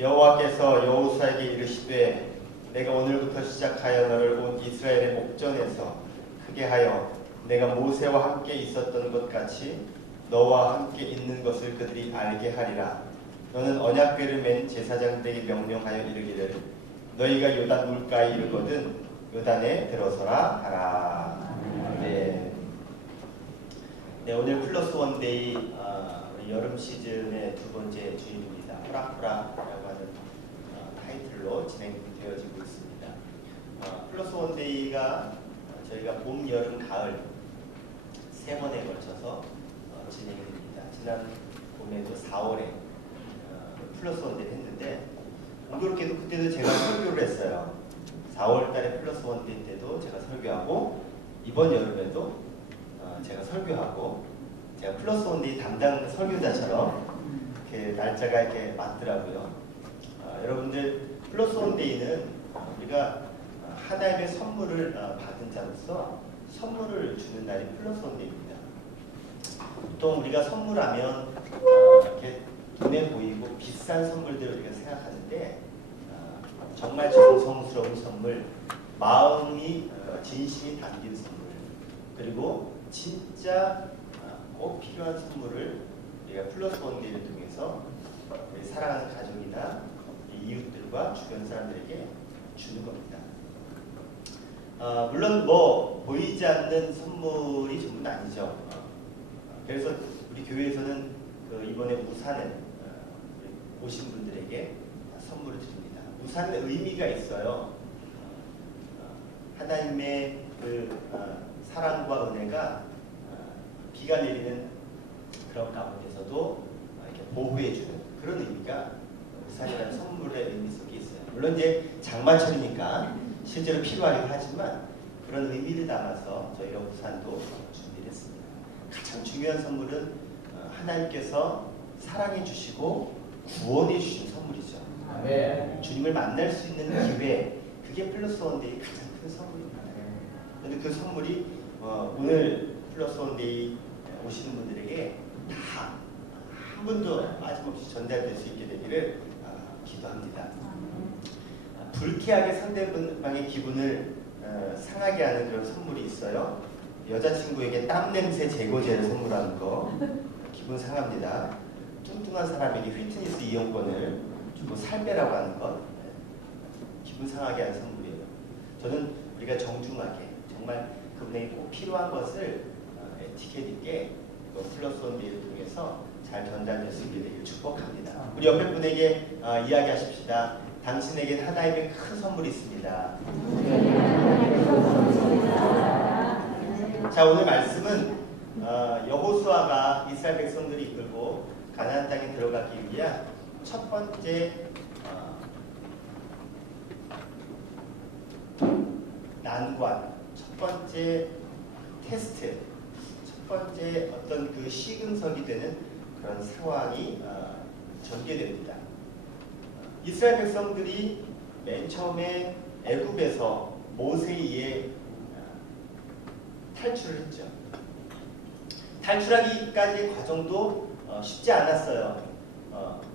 여호와께서 여호수아에게 이르시되 내가 오늘부터 시작하여 너를 온 이스라엘의 목전에서 크게 하여 내가 모세와 함께 있었던 것 같이 너와 함께 있는 것을 그들이 알게 하리라. 너는 언약궤를 맨 제사장들에게 명령하여 이르기를 너희가 요단 물가에 이르거든 요단에 들어서라 하라. 네, 오늘 플러스 원데이 여름 시즌의 두 번째 주일입니다. 호락호락이라고 하는 타이틀로 진행되어지고 있습니다. 플러스 원데이가 저희가 봄, 여름, 가을 세 번에 걸쳐서 진행이 됩니다. 지난 봄에도 4월에 플러스 원데이를 했는데 공교롭게도 그때도 제가 설교를 했어요. 4월 달에 플러스 원데이 때도 제가 설교하고 이번 여름에도 제가 설교하고 제가 플러스 원데이 담당 설교자처럼 이렇게 날짜가 이렇게 맞더라고요. 여러분들 플러스 원데이는 우리가 하나님의 선물을 받은 자로서 선물을 주는 날이 플러스 원데이입니다. 보통 우리가 선물하면 이렇게 눈에 보이고 비싼 선물들을 우리가 생각하는데 정말 정성스러운 선물, 마음이 진심이 담긴 선물, 그리고 진짜 꼭 필요한 선물을 우리가 플러스 원데이를 통해서 우리 사랑하는 가족이나 이웃들과 주변 사람들에게 주는 겁니다. 물론 뭐 보이지 않는 선물이 전부는 아니죠. 그래서 우리 교회에서는 이번에 우산을 오신 분들에게 선물을 드립니다. 우산은 의미가 있어요. 하나님의 사랑과 은혜가 비가 내리는 그런 가운데서도 이렇게 보호해주는 그런 의미가 우산이라는 선물의 의미 속에 있어요. 물론 이제 장마철이니까 실제로 필요하긴 하지만 그런 의미를 담아서 저희가 우산도 준비를 했습니다. 가장 중요한 선물은 하나님께서 사랑해 주시고 구원해 주신 선물이죠. 네. 주님을 만날 수 있는 기회, 그게 플러스 원데이 가장 큰 선물입니다. 그런데 그 선물이 오늘 플러스 원데이 오시는 분들에게 다 한 분도 빠짐없이 전달될 수 있게 되기를 기도합니다. 불쾌하게 상대방의 기분을 상하게 하는 그런 선물이 있어요. 여자친구에게 땀 냄새 제거제를 선물하는 거 기분 상합니다. 뚱뚱한 사람에게 휘트니스 이용권을 주고 살 빼라고 하는 것 기분 상하게 하는 선물이에요. 저는 우리가 정중하게 정말 그분에게 꼭 필요한 것을 에티켓 있게 플러스 원데이를 통해서 잘 전달될 수 있게 되기를 축복합니다. 우리 옆에 분에게 이야기하십시다. 당신에겐 하나님의 큰 선물이 있습니다. 자, 오늘 말씀은 여호수아가 이스라엘 백성들이 이끌고 가나안 땅에 들어가기 위한 첫 번째 난관, 첫 번째 테스트, 첫 번째 어떤 그 시금석이 되는 그런 상황이 전개됩니다. 이스라엘 백성들이 맨 처음에 애굽에서 모세에 의해 탈출을 했죠. 탈출하기까지의 과정도 쉽지 않았어요.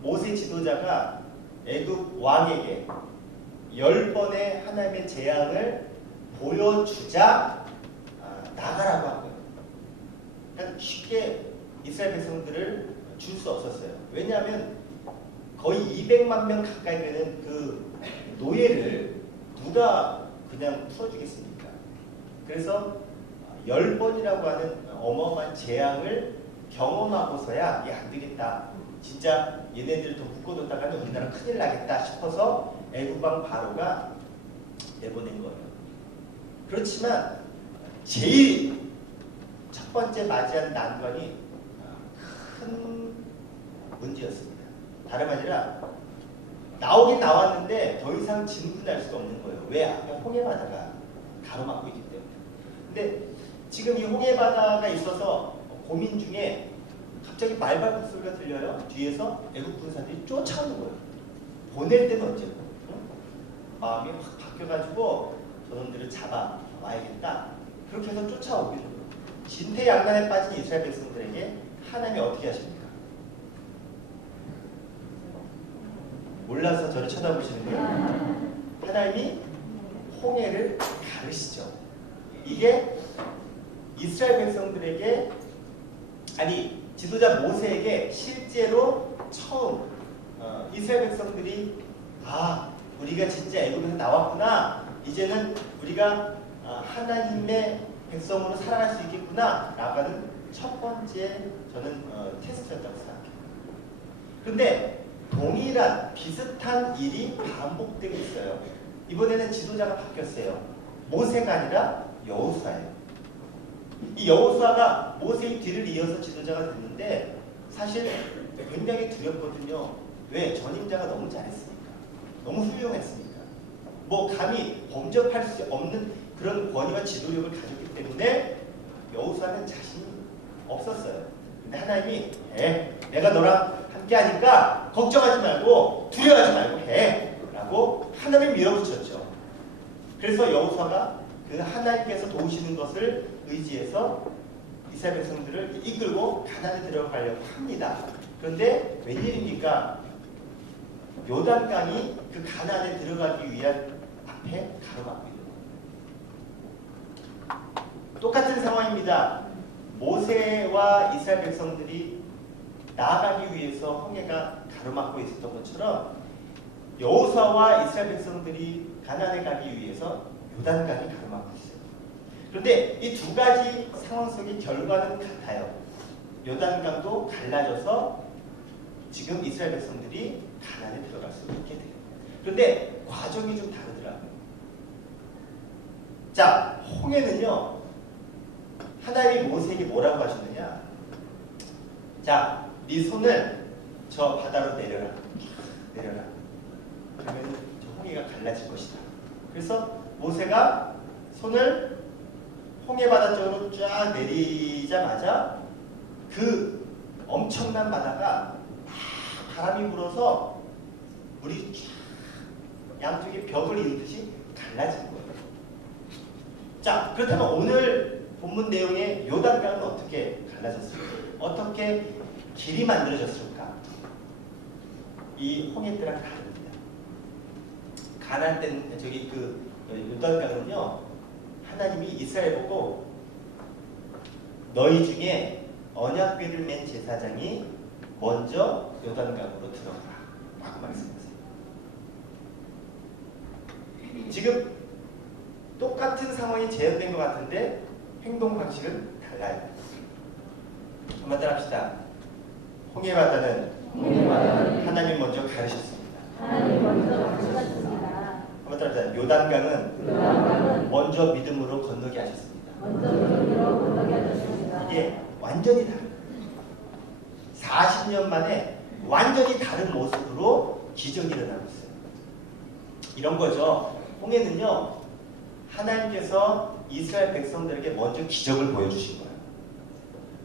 모세 지도자가 애굽 왕에게 10번의 하나님의 재앙을 보여주자 나가라고 한 거예요. 그러니까 쉽게 이스라엘 백성들을 줄 수 없었어요. 왜냐하면 거의 200만 명 가까이 되는 그 노예를 누가 그냥 풀어주겠습니까? 그래서 10번이라고 하는 어마어마한 재앙을 경험하고서야 이게 안 되겠다. 진짜 얘네들을 더 묶어뒀다가는 우리나라 큰일 나겠다 싶어서 애굽왕 바로가 내보낸 거예요. 그렇지만 제일 첫 번째 맞이한 난관이 큰 문제였습니다. 다름 아니라 나오긴 나왔는데 더 이상 진군할 수가 없는 거예요. 왜? 앞에 홍해바다가 가로막고 있기 때문에. 근데 지금 이 홍해바다가 있어서 고민 중에 갑자기 말발굽 소리가 들려요. 뒤에서 애국 군사들이 쫓아오는 거예요. 보낼 때는 어째고 마음이 확 바뀌어가지고 저놈들을 잡아 와야겠다. 그렇게 해서 쫓아오게 돼요. 진퇴양난에 빠진 이스라엘 백성들에게 하나님이 어떻게 하십니까? 몰라서 저를 쳐다보시는 거예요. 하나님이 홍해를 가르시죠. 이게 이스라엘 백성들에게, 아니 지도자 모세에게 실제로 처음 이스라엘 백성들이 우리가 진짜 애굽에서 나왔구나, 이제는 우리가 하나님의 백성으로 살아갈 수 있겠구나 라고 하는 첫 번째 저는 테스트였다고 생각해요. 그런데 동일한 비슷한 일이 반복되고 있어요. 이번에는 지도자가 바뀌었어요. 모세가 아니라 여호수아예요. 이 여호수아가 모세의 뒤를 이어서 지도자가 됐는데 사실 굉장히 두렵거든요. 왜? 전임자가 너무 잘했으니까. 너무 훌륭했으니까. 뭐 감히 범접할 수 없는 그런 권위와 지도력을 가졌기 때문에 여호수아는 자신이 없었어요. 근데 하나님이 내가 너랑 함께 하니까 걱정하지 말고 두려워하지 말고 해 라고 하나님을 밀어붙였죠. 그래서 여호수아가 그 하나님께서 도우시는 것을 의지해서 이스라엘 백성들을 이끌고 가나안에 들어가려고 합니다. 그런데 웬일입니까? 요단강이 그 가나안에 들어가기 위한 앞에 가로막고 있는 거예요. 똑같은 상황입니다. 모세와 이스라엘 백성들이 나아가기 위해서 홍해가 가로막고 있었던 것처럼 여호수아와 이스라엘 백성들이 가나안에 가기 위해서 요단강이 가로막고 있어요. 그런데 이 두 가지 상황 속의 결과는 같아요. 요단강도 갈라져서 지금 이스라엘 백성들이 가나안에 들어갈 수 있게 돼요. 그런데 과정이 좀 다르더라고요. 자, 홍해는요, 하나님이 모세에게 뭐라고 하셨느냐? 자, 네 손을 저 바다로 내려라. 그러면 저 홍해가 갈라질 것이다. 그래서 모세가 손을 홍해 바다 쪽으로 쫙 내리자마자 그 엄청난 바다가 바람이 불어서 물이 쫙 양쪽에 벽을 이루듯이 갈라진 거예요. 자, 그렇다면 오늘 본문 내용의 요단강은 어떻게 갈라졌을까? 어떻게 길이 만들어졌을까? 이 홍해 때랑 다릅니다. 가나안 때는 저기 그 요단강은요, 하나님이 이스라엘 보고 너희 중에 언약궤를 맨 제사장이 먼저 요단강으로 들어가라 라고 말씀하세요. 지금 똑같은 상황이 재현된 것 같은데 행동 방식은 달라요. 한번 따라합시다. 홍해 바다는 하나님 먼저 가르셨습니다. 한번 따라합시다. 요단강은 먼저 믿음으로 건너게 하셨습니다. 이게 완전히 다릅니다. 40년 만에 완전히 다른 모습으로 기적이 일어나고 있어요. 이런 거죠. 홍해는요, 하나님께서 이스라엘 백성들에게 먼저 기적을 보여주신 거예요.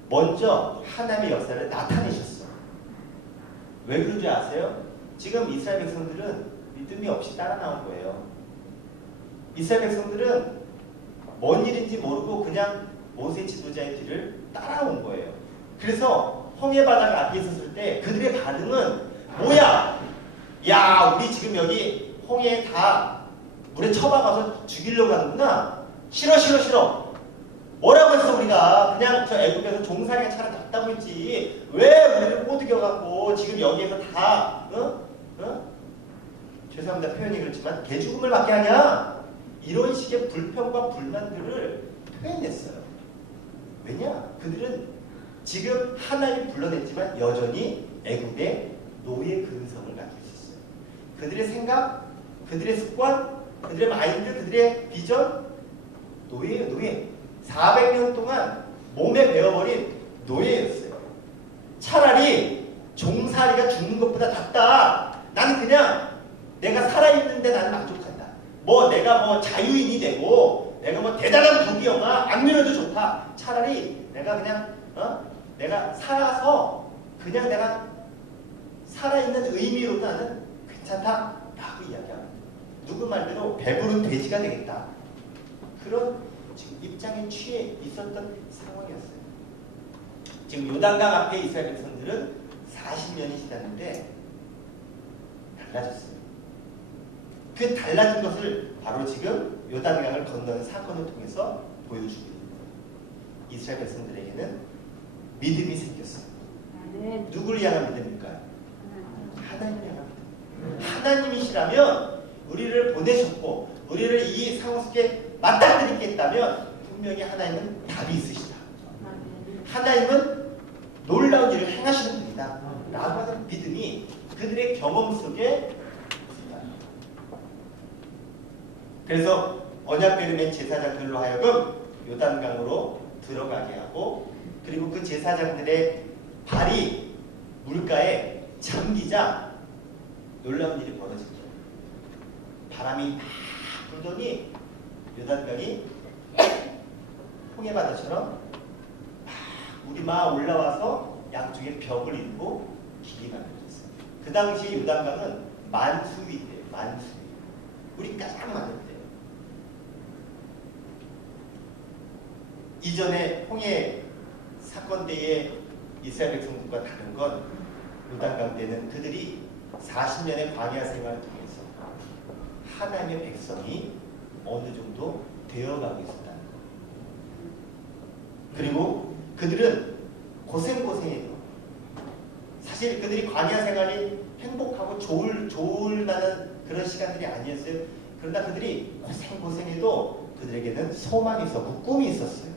먼저 하나님의 역사를 나타내셨어요. 왜 그런지 아세요? 지금 이스라엘 백성들은 믿음이 없이 따라 나온 거예요. 이스라엘 백성들은 뭔 일인지 모르고 그냥 모세 지도자의 뒤를 따라온 거예요. 그래서 홍해 바다가 앞에 있었을 때 그들의 반응은 뭐야? 야, 우리 지금 여기 홍해에 다 물에 처박아서 죽이려고 하는구나. 싫어. 뭐라고 했어 우리가? 그냥 저 애굽에서 종살이가 차라리 낫다고 했지. 왜 우리를 꼬드겨갖고 지금 여기에서 다 죄송합니다 표현이 그렇지만 개죽음을 맞게 하냐? 이런 식의 불평과 불만들을 표현했어요. 왜냐? 그들은 지금 하나님이 불러냈지만 여전히 애굽의 노예 근성을 가지고 있었어요. 그들의 생각, 그들의 습관, 그들의 마인드, 그들의 비전, 노예예요. 노예. 400년 동안 몸에 배어버린 노예였어요. 차라리 종살이가 죽는 것보다 낫다. 나는 그냥 내가 살아있는데 나는 만족한다. 내가 자유인이 되고 내가 대단한 부귀영화 안 누려도 좋다. 차라리 내가 그냥 내가 살아서 그냥 내가 살아있는 의미로 나는 괜찮다라고 이야기합니다. 누구 말대로 배부른 돼지가 되겠다. 그런 지금 입장에 취해 있었던 상황이었어요. 지금 요단강 앞에 이스라엘 백성들은 40년이 지났는데 달라졌어요. 그 달라진 것을 바로 지금 요단강을 건너는 사건을 통해서 보여주고 있는 거예요. 이스라엘 백성들에게는 믿음이 생겼어요. 누구를 향한 믿음일까요? 하나님을 향한 믿음. 하나님이시라면 우리를 보내셨고 우리를 이 상황 속에 맞닥뜨리겠다면 분명히 하나님은 답이 있으시다. 하나님은 놀라운 일을 행하시는 분이다 라고 하는 믿음이 그들의 경험 속에 있습니다. 그래서 언약궤를 맨 제사장들로 하여금 요단강으로 들어가게 하고 그리고 그 제사장들의 발이 물가에 잠기자 놀라운 일이 벌어지죠. 바람이 막 불더니 요단강이 홍해바다처럼 막 물이 막 올라와서 양쪽에 벽을 이루고 길이 만들어졌어요. 그 당시 요단강은 만수위대요. 만수위. 물이 가장 많을 때요. 이전에 홍해 사건 때의 이스라엘 백성들과 다른 건 요단강 때는 그들이 40년의 광야 생활을 통해서 하나님의 백성이 어느 정도 되어가고 있었다는 것. 그리고 그들은 고생해도 사실 그들이 광야 생활이 행복하고 좋을 만한 그런 시간들이 아니었어요. 그러나 그들이 고생해도 그들에게는 소망이 있었고 꿈이 있었어요.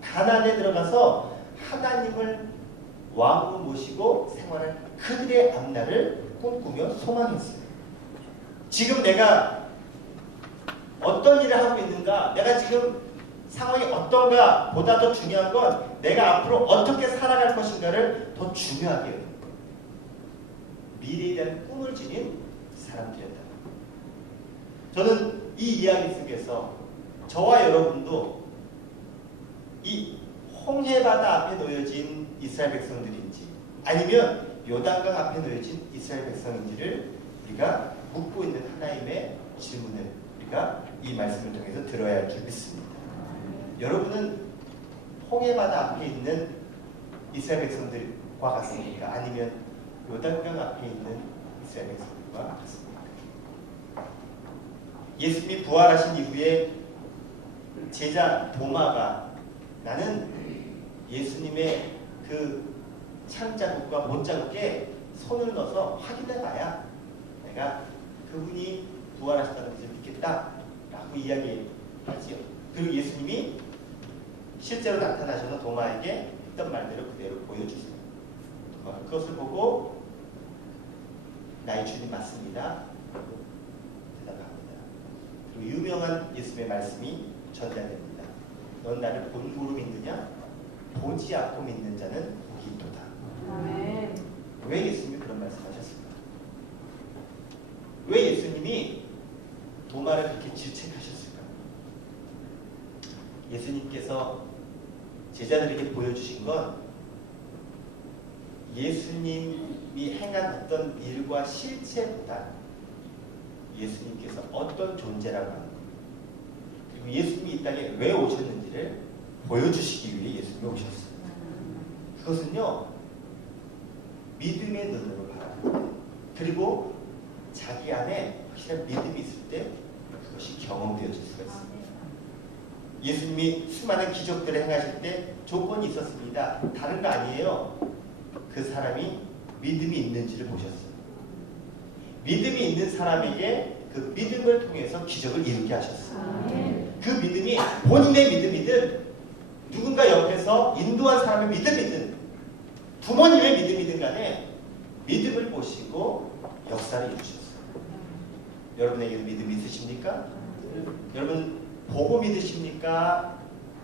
가나안에 들어가서 하나님을 왕으로 모시고 생활할 그들의 앞날을 꿈꾸며 소망했어요. 지금 내가 어떤 일을 하고 있는가, 내가 지금 상황이 어떤가 보다 더 중요한 건 내가 앞으로 어떻게 살아갈 것인가를 더 중요하게 해요. 미래에 대한 꿈을 지닌 사람들이었다. 저는 이 이야기 속에서 저와 여러분도 이 홍해바다 앞에 놓여진 이스라엘 백성들인지 아니면 요단강 앞에 놓여진 이스라엘 백성인지를 우리가 묻고 있는 하나님의 질문을 우리가 이 말씀을 통해서 들어야 할 줄 믿습니다. 여러분은 홍해바다 앞에 있는 이스라엘 백성들과 같습니까? 아니면 요단강 앞에 있는 이스라엘 백성들과 같습니까? 예수님이 부활하신 이후에 제자 도마가 나는 예수님의 그 창자국과 못자국에 손을 넣어서 확인해봐야 내가 그분이 부활하셨다는 것을 믿겠다 라고 이야기하지요. 그리고 예수님이 실제로 나타나셔서 도마에게 했던 말대로 그대로 보여주세요. 그것을 보고 나의 주님 맞습니다 대답합니다. 그리고 유명한 예수님의 말씀이 전달됩니다. 넌 나를 본고로 믿느냐? 보지 않고 믿는 자는 복이 있도다. 왜 예수님이 그런 말씀하셨을까? 왜 예수님이 도마를 그렇게 질책하셨을까? 예수님께서 제자들에게 보여주신 건 예수님이 행한 어떤 일과 실체보다 예수님께서 어떤 존재라고 하는 것, 그리고 예수님이 이 땅에 왜 오셨는지를 보여주시기 위해 예수님이 오셨어요. 그것은요, 믿음의 눈으로 바라보고 그리고 자기 안에 확실한 믿음이 있을 때 그것이 경험되어질 수가 있습니다. 예수님이 수많은 기적들을 행하실 때 조건이 있었습니다. 다른 거 아니에요. 그 사람이 믿음이 있는지를 보셨어요. 믿음이 있는 사람에게 그 믿음을 통해서 기적을 이루게 하셨어요. 그 믿음이 본인의 믿음이든 누군가 옆에서 인도한 사람의 믿음이든 부모님의 믿음이든 간에 믿음을 보시고 역사를 이루셨어요. 여러분에게도 믿음이 있으십니까? 여러분 보고 믿으십니까?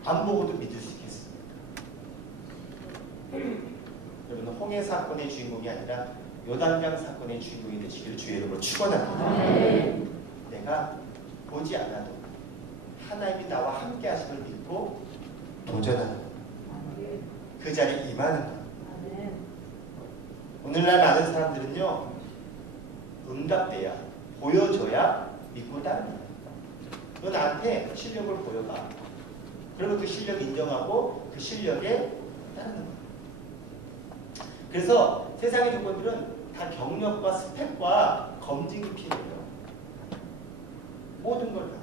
안 보고도 믿을 수 있겠습니까? 여러분은 홍해 사건의 주인공이 아니라 요단강 사건의 주인공이 되시기를 주의 이름으로 축원합니다. 내가 보지 않아도 하나님이 나와 함께 하심을 믿고 도전하는 것, 그 자리에 임하는 것. 오늘날 많은 사람들은요, 응답돼야, 보여줘야 믿고 따릅니다. 너 나한테 실력을 보여봐. 그러면 그 실력 인정하고 그 실력에 따르는 거예요. 그래서 세상의 조건들은 다 경력과 스펙과 검증이 필요해요. 모든 걸 다.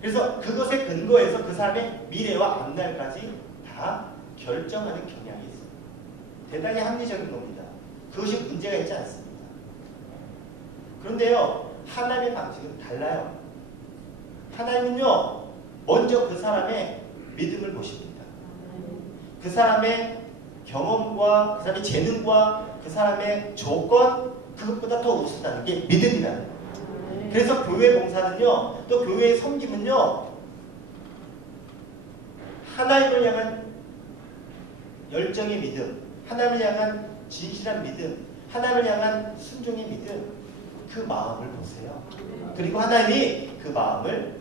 그래서 그것에 근거해서 그 사람의 미래와 앞날까지 다 결정하는 경향이 있어요. 대단히 합리적인 겁니다. 그것이 문제가 있지 않습니다. 그런데요, 하나님의 방식은 달라요. 하나님은요, 먼저 그 사람의 믿음을 보십니다. 그 사람의 경험과 그 사람의 재능과 그 사람의 조건, 그것보다 더 우선하는 게 믿음이라는 거예요. 그래서 교회 봉사는요, 또 교회의 섬김은요, 하나님을 향한 열정의 믿음, 하나님을 향한 진실한 믿음, 하나님을 향한 순종의 믿음, 그 마음을 보세요. 그리고 하나님이 그 마음을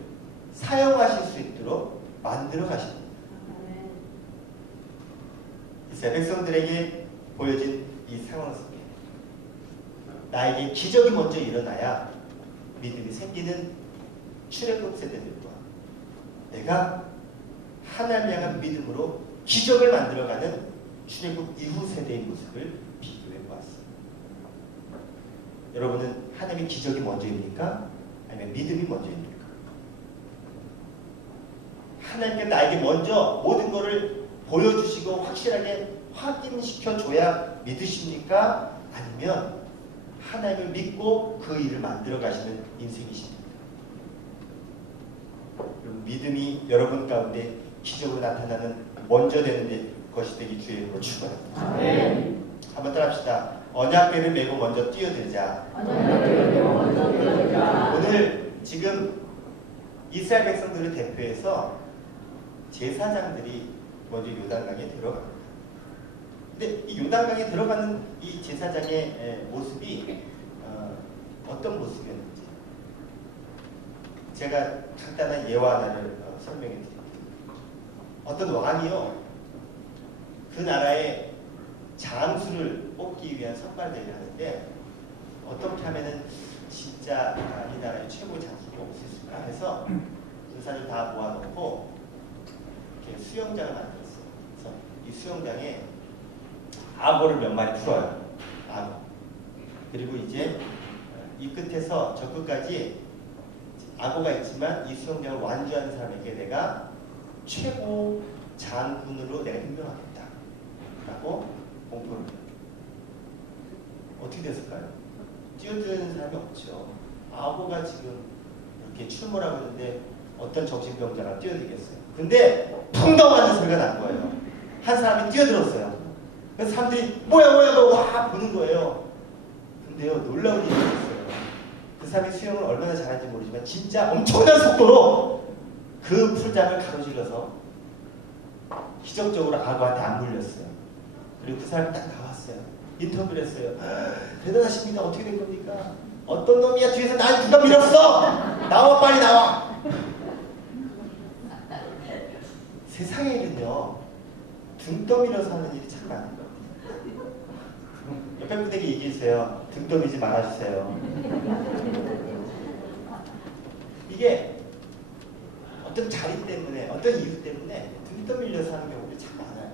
사용하실 수 있도록 만들어 가십니다. 이스라엘 백성들에게 보여진 이 상황 속에 나에게 기적이 먼저 일어나야 믿음이 생기는 출애굽 세대들과 내가 하나님을 향한 믿음으로 기적을 만들어가는 출애굽 이후 세대의 모습을 비교해 보았습니다. 여러분은 하나님의 기적이 먼저입니까? 아니면 믿음이 먼저입니까? 하나님께 나에게 먼저 모든 것을 보여주시고 확실하게 확인시켜줘야 믿으십니까? 아니면 하나님을 믿고 그 일을 만들어 가시는 인생이십니까? 믿음이 여러분 가운데 기적으로 나타나는 먼저 되는 것이 되기 주의 이름으로 축원합니다. 네. 한번 따라합시다. 언약궤를 메고 먼저 뛰어들자. 오늘 지금 이스라엘 백성들을 대표해서 제사장들이 먼저 요단강에 들어갑니다. 근데 이 요단강에 들어가는 이 제사장의 모습이 어떤 모습이었는지 제가 간단한 예화 하나를 설명해 드릴게요. 어떤 왕이요, 그 나라의 장수를 뽑기 위한 선발대회를 하는데 어떻게 하면은 진짜 이 나라의 최고 장수가 올 수 있을까 해서 군사를 다 모아놓고 이렇게 수영장을 만들었어요. 그래서 이 수영장에 악어를 몇 마리 풀어요. 악어. 그리고 이제 이 끝에서 저 끝까지 악어가 있지만 이 수영장을 완주하는 사람에게 내가 최고 장군으로 내가 임명하겠다 라고 공포를 해요. 어떻게 됐을까요? 뛰어드는 사람이 없죠. 악어가 지금 이렇게 출몰하고 있는데 어떤 정신병자가 뛰어들겠어요. 근데 펑덩 하는 소리가 난 거예요. 한 사람이 뛰어들었어요. 그래서 사람들이 뭐야 와 보는 거예요. 근데요, 놀라운 일이 있었어요. 그 사람이 수영을 얼마나 잘하는지 모르지만 진짜 엄청난 속도로 그 풀장을 가로질러서 기적적으로 악어한테 안 물렸어요. 그리고 그 사람이 딱 나왔어요. 인터뷰를 했어요. 대단하십니다. 어떻게 된 겁니까? 어떤 놈이야 뒤에서 날 누가 밀었어? 나와, 빨리 나와. 세상에 일은요, 등 떠밀어서 하는 일이 참 많은 겁니다. 옆에 분에게 얘기해주세요. 등 떠밀지 말아주세요. 이게 어떤 자리 때문에, 어떤 이유 때문에 등 떠밀려서 하는 경우들이 참 많아요.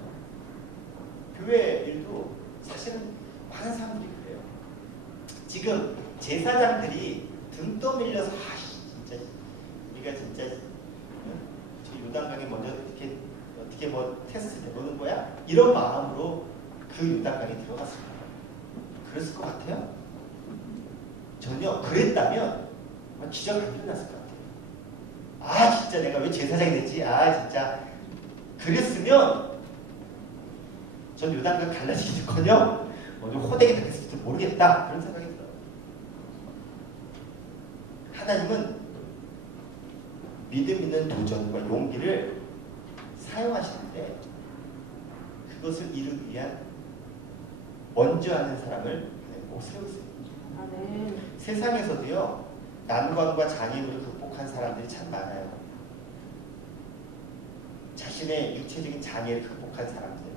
교회 일도 사실은 많은 사람들이 그래요. 지금 제사장들이 등 떠밀려서 진짜 우리가 진짜 저 요단강에 먼저 어떻게 뭐 테스트 해보는 거야? 이런 마음으로 그 요단강에 들어갔을까요? 그랬을 것 같아요? 전혀. 그랬다면 기적 안 일어났을 것 같아요. 진짜 내가 왜 제사장이 됐지? 진짜 그랬으면 전 요단강 갈라지기는커녕 호되게 당했을지도 모르겠다, 그런 생각이 들어요. 하나님은 믿음 있는 도전과 용기를 사용하시는데 그것을 이루기 위한 먼저 하는 사람을 꼭 세우세요. 네. 세상에서도요, 난관과 장애물을 극복한 사람들이 참 많아요. 자신의 육체적인 장애를 극복한 사람들,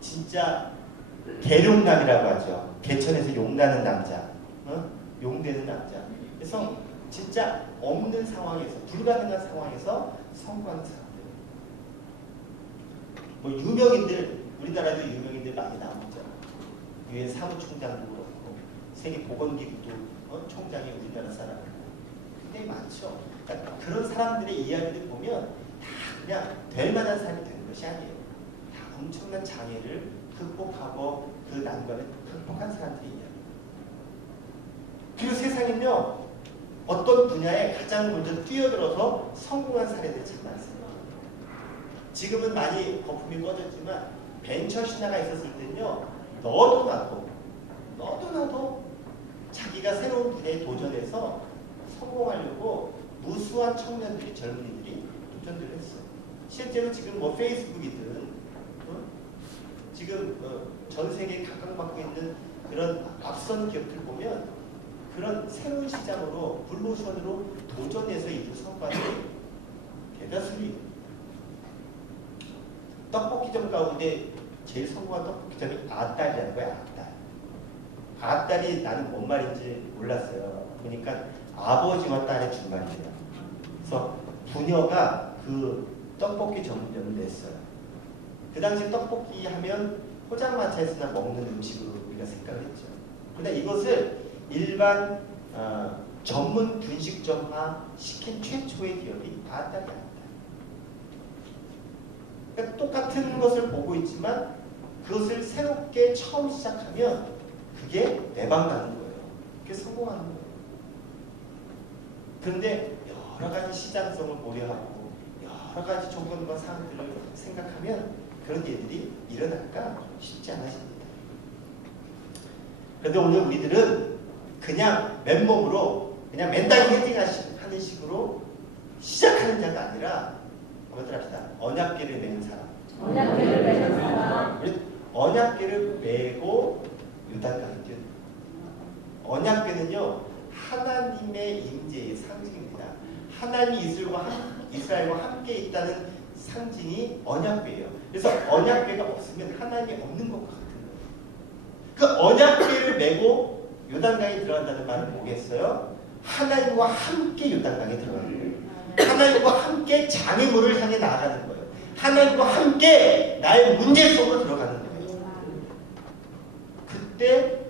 진짜 계룡남이라고 하죠. 개천에서 용나는 남자, 용되는 남자. 그래서 진짜 없는 상황에서, 불가능한 상황에서 성공하는 사람들. 뭐 유명인들, 우리나라도 유명인들 많이 나오죠. 유엔 사무총장도 그렇고 세계보건기구도 총장이 우리나라 사람이고 굉장히 많죠. 그러니까 그런 사람들의 이야기를 보면 다 그냥 될 만한 사람이 되는 것이 아니에요. 다 엄청난 장애를 극복하고 그 난관을 극복한 사람들의 이야기. 그리고 세상에는요, 어떤 분야에 가장 먼저 뛰어들어서 성공한 사례들이 참 많습니다. 지금은 많이 거품이 꺼졌지만 벤처 신화가 있었을 때는요, 너도 나도 자기가 새로운 분야에 도전해서 성공하려고 무수한 청년들이, 젊은이들이 도전들을 했어요. 실제로 지금 뭐 페이스북이든 지금 전 세계에 각광받고 있는 그런 앞선 기업들 보면 그런 새로운 시장으로 블루오션으로 도전해서 이룬 성과들이 대다수입니다. 떡볶이점 가운데 제일 성공한 떡볶이점이 아딸이라는 거야. 아딸이 나는 뭔 말인지 몰랐어요. 보니까 아버지와 딸의 준말이에요. 그래서 부녀가 그 떡볶이 전문점을 냈어요. 그 당시 떡볶이 하면 포장마차에서나 먹는 음식으로 우리가 생각을 했죠. 그런데 이것을 일반 전문 분식점화 시킨 최초의 기업이 아딸이 아니다. 그러니까 똑같은 것을 보고 있지만 그것을 새롭게 처음 시작하면 그게 대박나는 거예요. 그게 성공하는 거예요. 그런데 여러 가지 시장성을 고려하고 여러 가지 조건과 사항들을 생각하면 그런 일들이 일어날까 쉽지 않으십니다. 그런데 오늘 우리들은 그냥 맨몸으로 그냥 맨땅에 헤딩하는 식으로 시작하는 자가 아니라 한번 합시다. 언약궤를 메는 사람. 언약궤를 메는 사람. 언약궤를 메고 요단강을 뛰는. 언약궤는요, 하나님의 임재의 상징입니다. 하나님이 이스라엘과 함께 있다는 상징이 언약궤예요. 그래서 언약궤가 없으면 하나님이 없는 것 같은 거예요. 그 언약궤를 메고 요단강에 들어간다는 말은 뭐겠어요? 하나님과 함께 요단강에 들어가는 거예요. 하나님과 함께 장애물을 향해 나아가는 거예요. 하나님과 함께 나의 문제 속으로 들어가는 거예요. 그때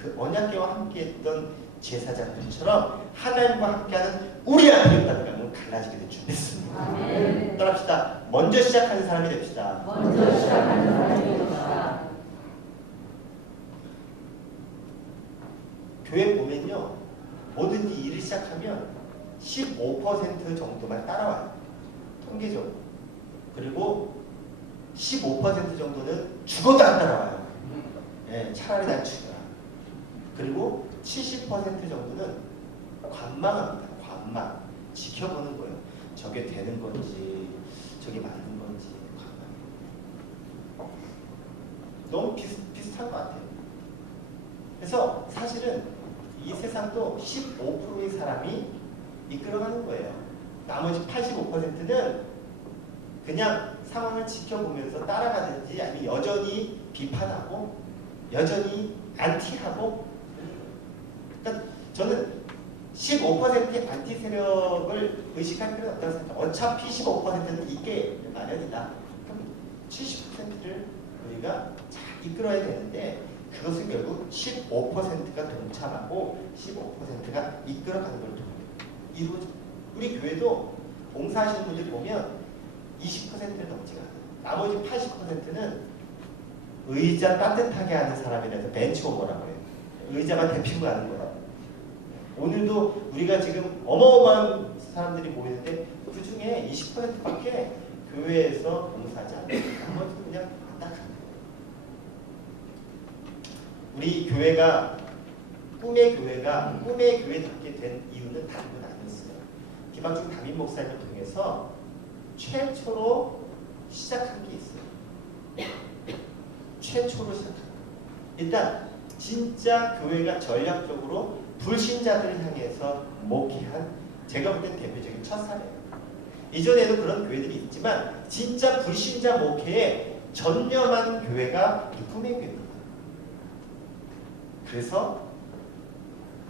그 언약궤와 함께했던 제사장들처럼 하나님과 함께하는 우리 안에 요단강은 갈라지게 될 준비했습니다. 따라합시다. 먼저 시작하는 사람이 됩시다. 먼저 시작하는 사람이 됩시다. 교회 보면요, 뭐든지 일을 시작하면 15% 정도만 따라와요. 통계적으로. 그리고 15% 정도는 죽어도 안 따라와요. 네, 차라리 난 죽어라. 그리고 70% 정도는 관망합니다. 관망. 지켜보는 거예요. 저게 되는 건지 저게 맞는 건지 관망. 너무 비슷한 것 같아요. 그래서 사실은 이 세상도 15%의 사람이 이끌어가는 거예요. 나머지 85%는 그냥 상황을 지켜보면서 따라가든지 아니면 여전히 비판하고 여전히 안티하고. 그러니까 저는 15%의 안티 세력을 의식할 필요는 없다고 생각합니다. 어차피 15%는 있게 마련이다. 그럼 70%를 우리가 잘 이끌어야 되는데 그것은 결국 15%가 동참하고 15%가 이끌어가는 걸 통해 이루어져. 우리 교회도 봉사하시는 분들 보면 20%를 넘지가 않아요. 나머지 80%는 의자 따뜻하게 하는 사람이라서 벤치오버라고 해요. 의자만 대피고 하는 거라고. 오늘도 우리가 지금 어마어마한 사람들이 모이는데 그 중에 20%밖에 교회에서 봉사하지 않아요. 나머지는 그냥 딱 하는 거예요. 우리 교회가 꿈의 교회답게 된 이유는 다른 건 아니었어요. 김학중 담임 목사님을 통해서 최초로 시작한 게 있어요. 최초로 시작한 거. 일단 진짜 교회가 전략적으로 불신자들을 향해서 목회한 제가 볼 땐 대표적인 첫 사례예요. 이전에도 그런 교회들이 있지만 진짜 불신자 목회에 전념한 교회가 이 꿈의 교회입니다. 그래서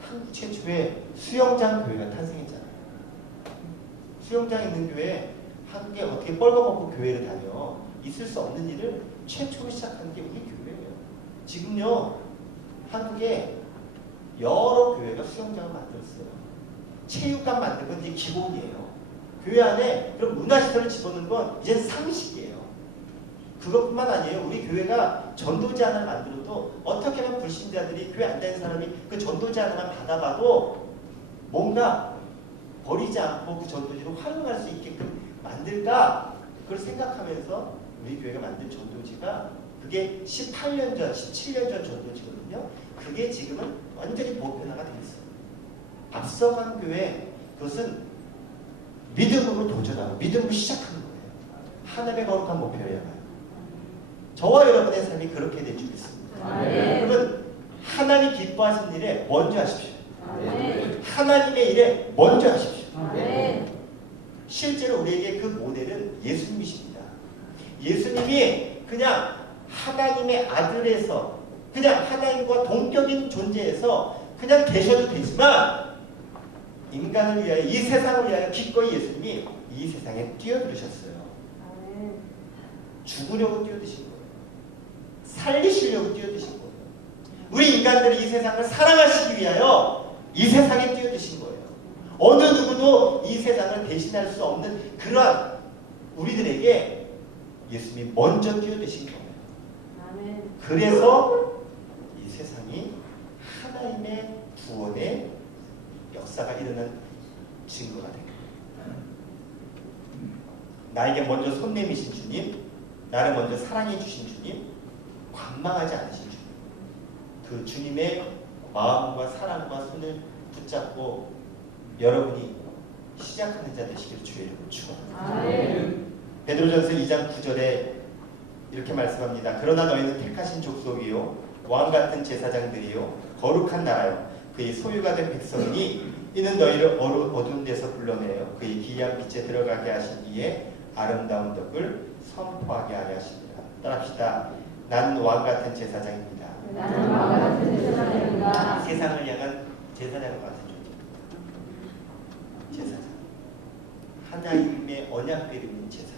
한국 최초의 수영장 교회가 탄생했잖아요. 수영장 있는 교회 한국에 어떻게 뻘거벗고 교회를 다녀. 있을 수 없는 일을 최초로 시작한 게 우리 교회예요. 지금요 한국에 여러 교회가 수영장을 만들었어요. 체육관 만든 건 이제 기본이에요. 교회 안에 그런 문화시설을 집어넣는 건 이제 상식이에요. 그것뿐만 아니에요. 우리 교회가 전도지 하나를 만들어도 어떻게 하면 불신자들이 교회 안 다니는 사람이 그 전도지 하나만 받아봐도 뭔가 버리지 않고 그 전도지로 활용할 수 있게끔 만들까? 그걸 생각하면서 우리 교회가 만든 전도지가 그게 18년 전, 17년 전 전도지거든요. 그게 지금은 완전히 보편화가 되어 있어요. 앞서간 교회, 그것은 믿음으로 도전하고 믿음으로 시작하는 거예요. 하나님의 거룩한 목표예요. 저와 여러분의 삶이 그렇게 될 줄 믿습니다. 여러분, 하나님 기뻐하시는 일에 먼저 하십시오. 하나님의 일에 먼저 하십시오. 실제로 우리에게 그 모델은 예수님이십니다. 예수님이 그냥 하나님의 아들에서 그냥 하나님과 동격인 존재에서 그냥 계셔도 되지만 인간을 위하여 이 세상을 위하여 기꺼이 예수님이 이 세상에 뛰어들으셨어요. 죽으려고 뛰어드신 거예요. 살리시려고 뛰어드신 거예요. 우리 인간들이 이 세상을 사랑하시기 위하여 이 세상에 뛰어드신 거예요. 어느 누구도 이 세상을 대신할 수 없는 그러한 우리들에게 예수님이 먼저 뛰어드신 거예요. 그래서 이 세상이 하나님의 구원의 역사가 일어난 증거가 됩니다. 나에게 먼저 손 내미신 주님, 나를 먼저 사랑해 주신 주님, 관망하지 않으신 주님, 그 주님의 마음과 사랑과 손을 붙잡고 여러분이 시작하는 자 되시기를 주의 이름으로 축원합니다. 베드로전서 2장 9절에 이렇게 말씀합니다. 그러나 너희는 택하신 족속이요 왕같은 제사장들이요 거룩한 나라요 그의 소유가 된 백성이니 이는 너희를 어두운 데서 불러내어 그의 기이한 빛에 들어가게 하신 이의 아름다운 덕을 선포하게 하려 하십니다. 따라합시다. 나는 왕같은 제사장입니다. 나는 왕같은 제사장입니다. 세상을 향한 제사장 같은 존재. 제사장. 하나님의 언약궤를 있는 제사장.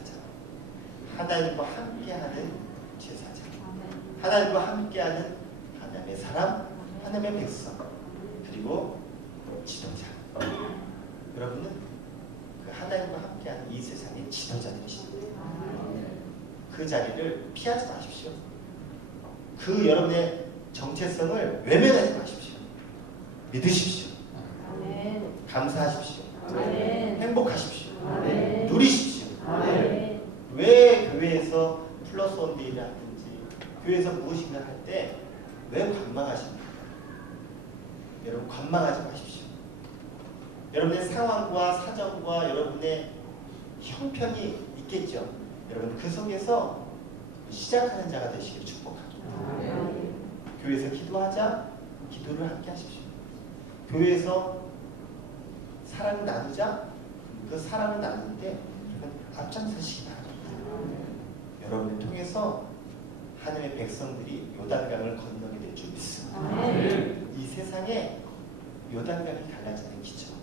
하나님과 함께하는 제사장. 하나님과 함께하는 하나님의 사람, 하나님의 백성, 그리고 지도자. 여러분은 그 하나님과 함께하는 이 세상의 지도자들이십니다. 그 자리를 피하지 마십시오. 그 여러분의 정체성을 외면하지 마십시오. 믿으십시오. 감사하십시오. 행복하십시오. 누리십시오. 왜 교회에서 플러스 원데이를 하든지 교회에서 무엇인가 할 때 왜 관망하십니까? 여러분 관망하지 마십시오. 여러분의 상황과 사정과 여러분의 형편이 있겠죠. 여러분 그 속에서 시작하는 자가 되시기를 축복합니다. 교회에서 기도하자, 기도를 함께 하십시오. 교회에서 사랑을 나누자, 그 사랑을 나눌 때 앞장서시기 바랍니다. 여러분을 통해서 하나님의 백성들이 요단강을 건너게 될 줄 믿습니다. 이 세상에 요단강이 갈라지는 기적,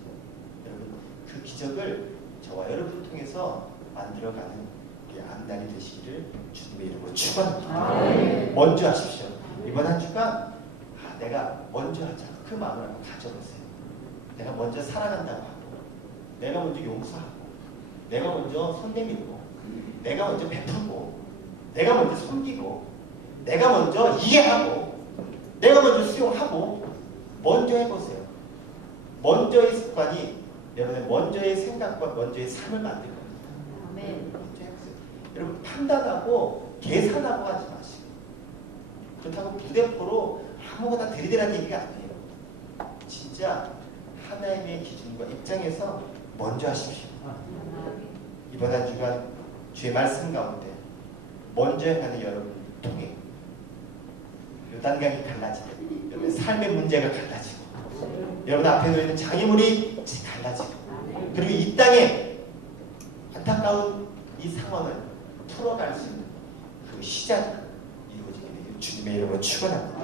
여러분 그 기적을 저와 여러분을 통해서 만들어가는 앞날이 되시기를 주님의 이름으로 축원합니다. 먼저 하십시오. 이번 한 주간 내가 먼저 하자 그 마음을 한번 가져보세요. 내가 먼저 사랑한다고 하고, 내가 먼저 용서하고, 내가 먼저 손 내밀고, 내가 먼저 베풀고, 내가 먼저 섬기고, 내가 먼저 이해하고, 내가 먼저 수용하고, 먼저 해보세요. 먼저의 습관이 여러분의 먼저의 생각과 먼저의 삶을 만들 겁니다. 먼저 해보세요. 여러분 판단하고 계산하고 하지 마시고, 그렇다고 무대포로 아무거나 들이대라는 얘기가 아니에요. 진짜 하나님의 기준과 입장에서 먼저 하십시오. 이번 한 주간 주의 말씀 가운데 먼저 행하는 여러분을 통해 요단강이 갈라지고, 여러분의 삶의 문제가 갈라지고, 여러분 앞에 놓이는 장애물이 갈라지고, 그리고 이 땅에 안타까운 이 상황을 풀어갈 수 있는 그 시작이 이루어지게 되길 주님의 이름으로 축원합니다.